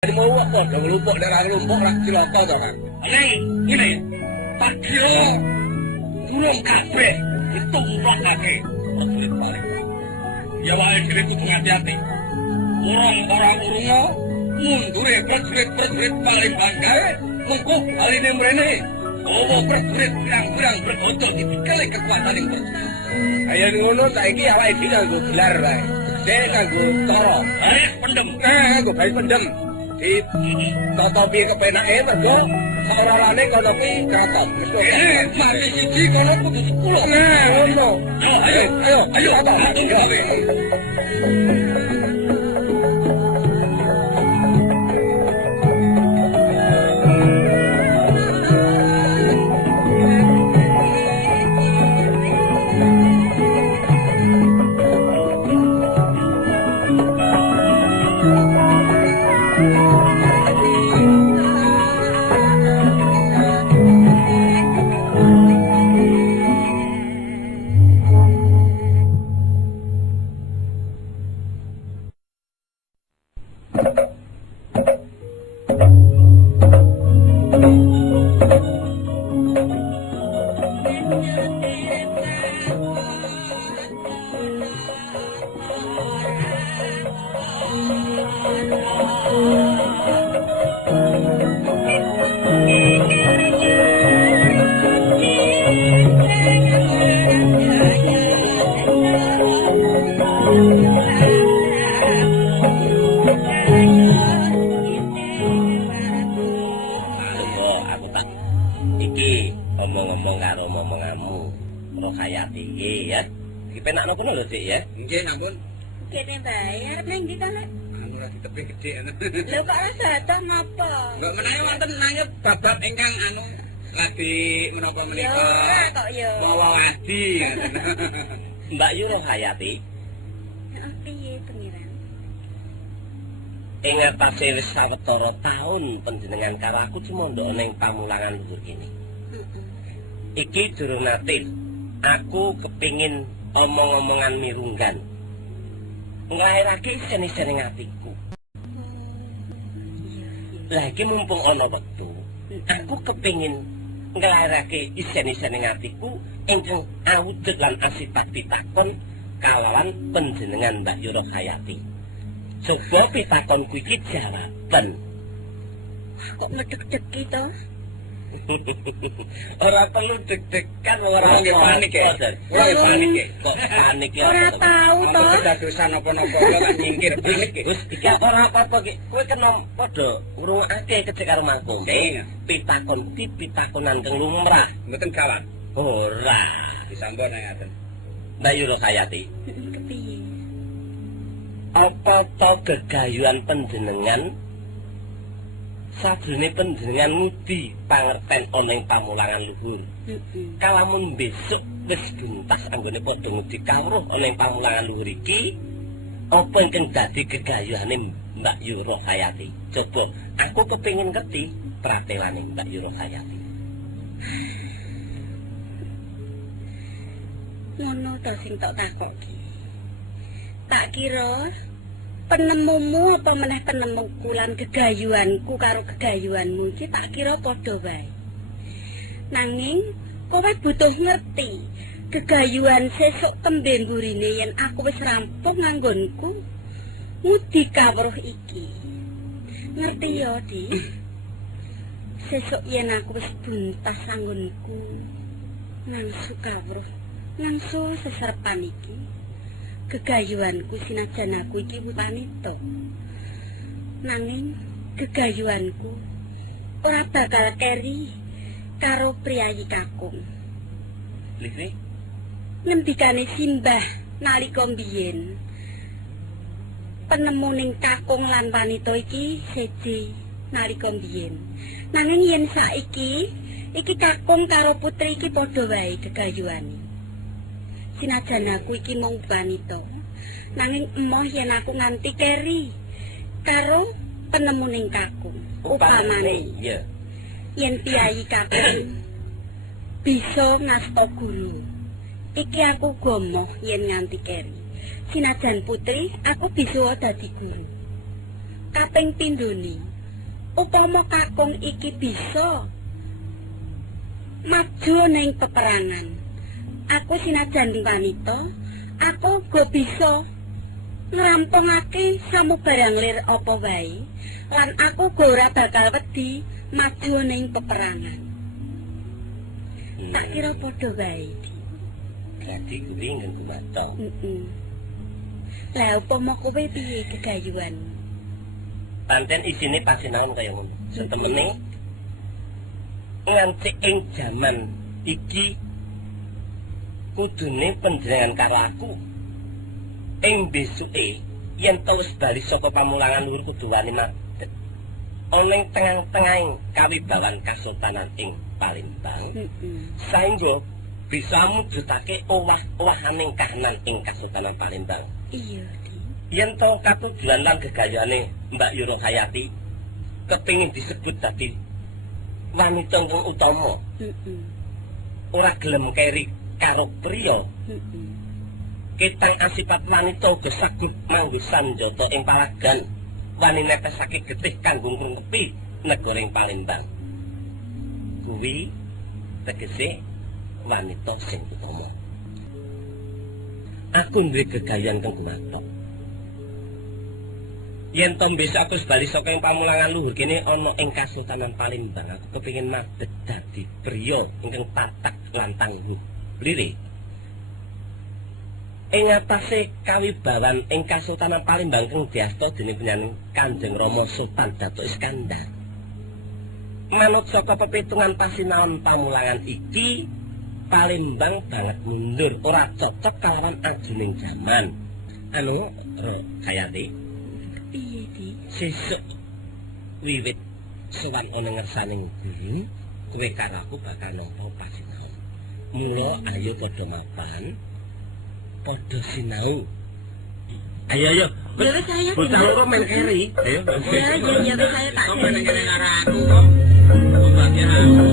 Mau apa? Ngelumpuk darah ngelumpuk lah cilaka to kan. Ini tak kira burung kabeh ditumplok kake. Prajurit balik. Ya wae dhewe kudu hati-hati. Orang urunga mundure prajurit paling banggae mengko aline mrene. Oh, prajurit pirang-pirang berkoco dipikale kekuatan yang prajurit. Ayo ngono saiki awake dhewe nggo gelar wae. Dek nggo tara. Baris pendem. Nggo baris pendem. Tata piye kepenake mergo saoralane kono pi katon. Mati siji kono kudu 10. Nah, ngono. Ayo apa? Ngomong-ngomong karo momonganmu, Rohayati ya. Iki penak napa lho, Dik ya? Nggih, ampun. Kene bayar ning ndi to, Lek? Anu ra ditepi gedhe ana. Lho kok datang napa? Enggak menawi wonten nangep babab ingkang anu lagi menapa menika. Ya ora kok ya. Wawadi. Mbak Yu Rohayati. Heeh, piye pengiran? Ing atase wis sawetara taun panjenengan karo aku cimondhok ning pamulangan luhur kene. Iki durung nate. Aku kepingin omong-omongan mirunggan. Nglairake isen-isen ing atiku. Lah iki mumpung ana wektu, aku kepingin nglairake isen-isen ing atiku ingkang awujud lan asipat pitakon kalawan panjenengan Mbak Yu Rohayati. Coba pitakonku iki jawaban. Kok medhek-dheki to? Ora perlu deg-degan ora panik ya. Ora panik ya. Kok panik ya? Ora tahu to. Kedadosan napa-napa kok nyingkir panik ya. Wis iki ora apa-apa ki. Kowe kena padha ngrungokake kecek karo mangkum. Pitakon iki pitakonan kang lumrah, Mboten kawan. ora. Disambon ngaten. Mbak Yu Rohayati. Kepiye? Apa to gegayuhan panjenengan sajrone panjenengan ngudi pangerten ana ing pamulangan luhur. Kalamun besok wis gentas anggone padha ngudi kawruh ana ing pamulangan luhur iki, apa ingkang dadi gegayuhane Mbak Yu Rohayati? Coba aku kepengin ngerti pratelane Mbak Yu Rohayati. Ngono to sing tak takoki. Tak kira penemumu apa meneh penemuku lan gegayuhanku karo gegayuhanmu iki tak kira padha wae. Nanging kowe butuh ngerti gegayuhan sesuk tembe mburine yen aku wis rampung nganggonku ngudi kawruh iki. Ngerti ya, Dik? Sesuk yen aku wis buntas anggonku ngangsu kawruh, ngangsu seserpan iki. Gegayuhanku sinajan aku iki wanita. Nanging gegayuhanku ora bakal keri karo priyayi kakung. Lha Ngendikane Simbah nalika mbiyen. Penemuning kakung lan wanita iki seje nalika mbiyen. Nanging yen saiki iki kakung karo putri iki padha wae gegayuhane. Sinajan aku iki mung wanita, nanging emoh yen aku nganti keri karo penemuning kakung. Upamane ya yen piyayi kakung bisa ngasta guru. Iki aku gomoh yen nganti keri. Sinajan putri aku bisa dadi guru. Kaping pindhone upama kakung iki bisa maju ning peperangan, aku sinajan wanita, aku go bisa ngrampungake samubarang lir apa wae, lan aku go ora bakal wedi maju ning peperangan. Tak kira padha wae. Dadi kuwi nganggo mata. Lah upama kowe piye gegayuhan? Pancen isine pasinaon kaya ngono. Setemene nganti ing jaman iki kudune panjenengan karo aku ing besuke yen terus bali saka pamulangan luhur kudu wani madhet ana ing tengah-tengahing kawibawan Kasultanan ing Palembang saengga bisa mujudake owah-owahaning kahanan ing Kasultanan Palembang. Iya, yen to katujuan lan gegayane Mbak Yura Hayati kepingin disebut dadi wanita kang utama. Ora gelem keri karo priya. Ketang asipat wanita uga saged manggo sanjata ing palagan wani nepesake getih kanggo ngrungkepi negara ing Palembang. Kuwi tegese wanita sing utama. Aku duwe gegayuhan kang gumathok. Yen to besok aku bali saka ing pamulangan luhur kene ana ing Kasultanan Palembang, aku kepengin madhet dadi priya ingkang patak lan tangguh. Lire. Ing atase kawibawan ing Kasultanan Palembang kang diasta dening penyanyi Kanjeng Rama Sultan Datuk Iskandar. Manut saka pepitungan pasinaon pamulangan iki, Palembang banget mundur, ora cocok kalawan ajuning jaman. Anu, Hayati. Piye, Di? Sesuk wiwit sowan ana ngersaning guru, kowe karo aku bakal nampa pasinaon. Mula ayo padha mapan, padha sinau. Ayo. Ya wis saya. Bocah kok main keri. Ayo. Ya wis saya tak. Kok main keri karo aku kok. Obatnya aku.